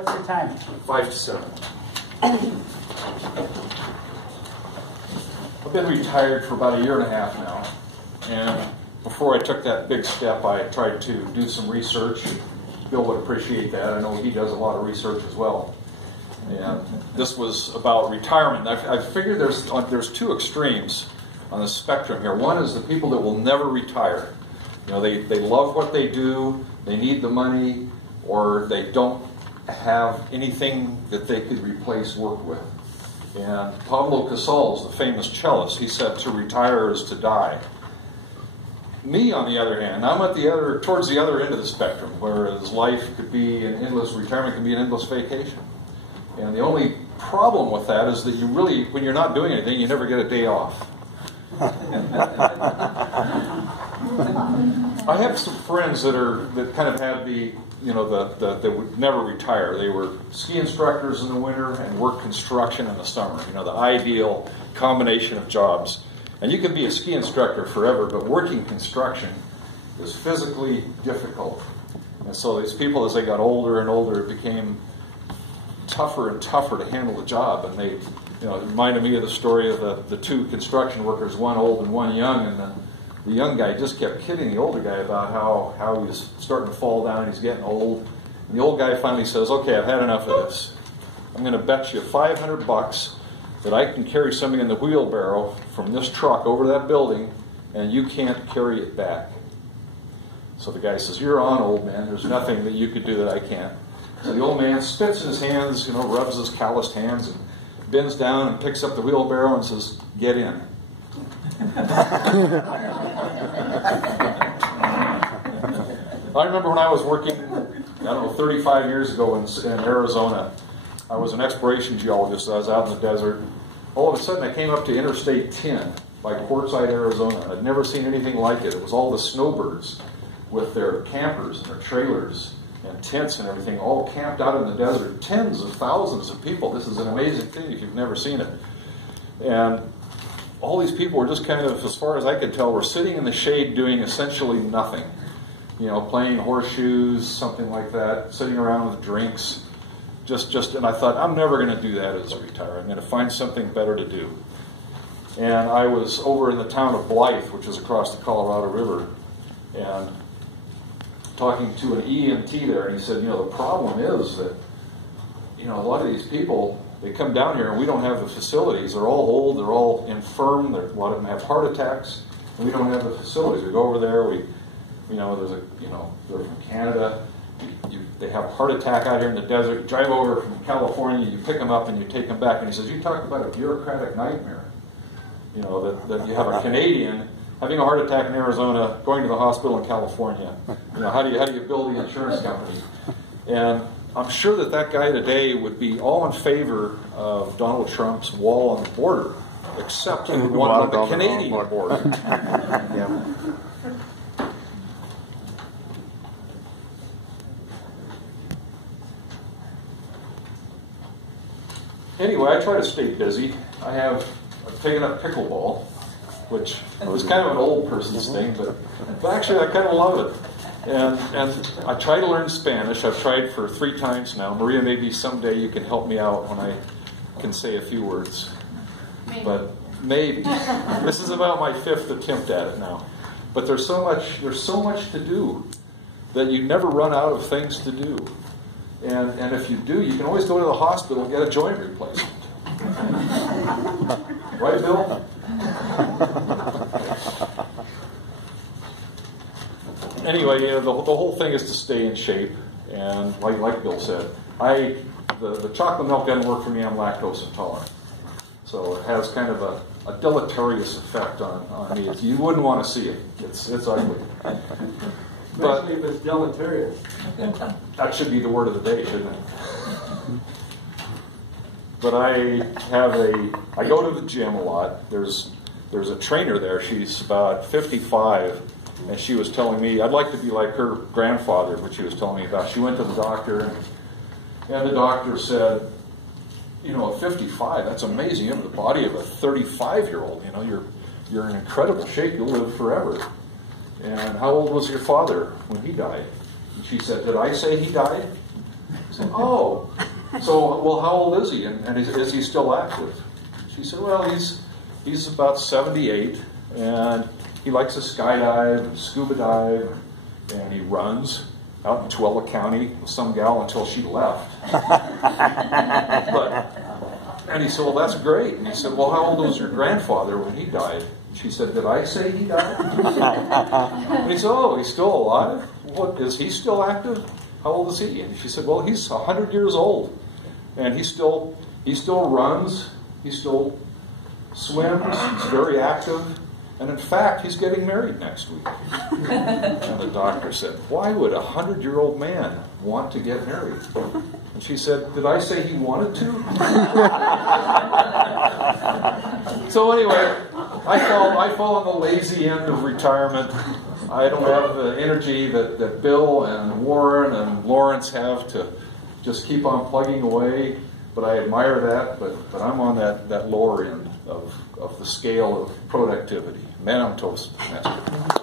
What's your time? 5 to 7. I've been retired for about 1.5 years now, and before I took that big step, I tried to do some research. Bill would appreciate that. I know he does a lot of research as well. And this was about retirement. I figured there's two extremes on the spectrum here. One is the people that will never retire. You know, they love what they do, they need the money, or they don't have anything that they could replace work with. And Pablo Casals, the famous cellist, he said to retire is to die. Me, on the other hand, I'm at towards the other end of the spectrum, whereas life could be an endless, retirement can be an endless vacation. And the only problem with that is that you really, when you're not doing anything, you never get a day off. I have some friends that kind of have they would never retire. They were ski instructors in the winter and worked construction in the summer. You know, the ideal combination of jobs. And you can be a ski instructor forever, but working construction is physically difficult. And so these people, as they got older and older, it became tougher and tougher to handle the job. And they, it reminded me of the story of the two construction workers, one old and one young, and the young guy just kept kidding the older guy about how he was starting to fall down, he's getting old. And the old guy finally says, okay, I've had enough of this. I'm going to bet you $500 that I can carry something in the wheelbarrow from this truck over to that building, and you can't carry it back. So the guy says, you're on, old man. There's nothing that you could do that I can't. So the old man spits in his hands, rubs his calloused hands, and bends down and picks up the wheelbarrow and says, get in. I remember when I was working, 35 years ago in Arizona. I was an exploration geologist. I was out in the desert. All of a sudden, I came up to Interstate 10 by Quartzsite, Arizona. I'd never seen anything like it. It was all the snowbirds with their campers and their trailers and tents and everything, all camped out in the desert. Tens of thousands of people. This is an amazing thing if you've never seen it. And all these people were just kind of, as far as I could tell, were sitting in the shade doing essentially nothing. Playing horseshoes, something like that, sitting around with drinks. And I thought, I'm never going to do that as a retired. I'm going to find something better to do. And I was over in the town of Blythe, which is across the Colorado River, and talking to an EMT there, and he said, the problem is that, a lot of these people, they come down here and we don't have the facilities. They're all old, they're all infirm, a lot of them have heart attacks, and we don't have the facilities. We go over there, they're from Canada. They have a heart attack out here in the desert. You drive over from California, you pick them up and you take them back. And he says, you talk about a bureaucratic nightmare. That you have a Canadian having a heart attack in Arizona, going to the hospital in California. How do you build the insurance company? And I'm sure that guy today would be all in favor of Donald Trump's wall on the border, except he would want on the Canadian border. Yeah. Anyway, I try to stay busy. I've taken up pickleball, which was kind of an old person's thing, but actually I kind of love it. And I try to learn Spanish. I've tried for 3 times now. Maria, maybe someday you can help me out when I can say a few words. Maybe. But maybe. This is about my 5th attempt at it now. But there's so much to do that you never run out of things to do. And if you do, you can always go to the hospital and get a joint replacement. Right, Bill? Anyway, the whole thing is to stay in shape. And like Bill said, the chocolate milk doesn't work for me. I'm lactose intolerant. So it has kind of a deleterious effect on me. You wouldn't want to see it. It's ugly. Especially if it's deleterious. That should be the word of the day, shouldn't it? But I go to the gym a lot. There's a trainer there. She's about 55, and she was telling me, I'd like to be like her grandfather, which she was telling me about. She went to the doctor, and the doctor said, at 55, that's amazing. You have the body of a 35-year-old. You're in incredible shape. You'll live forever. And how old was your father when he died? And she said, did I say he died? He said, oh. So, well, how old is he? And is he still active? She said, well, he's about 78, and he likes to skydive and scuba dive, and he runs out in Tooele County with some gal until she left. And he said, well, that's great. And he said, well, how old was your grandfather when he died? She said, did I say he died? And he said, oh, he's still alive? What, is he still active? How old is he? And she said, well, he's 100 years old. And he still runs, he still swims, he's very active. And in fact, he's getting married next week. And the doctor said, why would a 100-year-old man want to get married? And she said, did I say he wanted to? So anyway, I fall on the lazy end of retirement. I don't have the energy that Bill and Warren and Lawrence have to just keep on plugging away. But I admire that, but I'm on that lower end of the scale of productivity. Man, I'm toast, Master.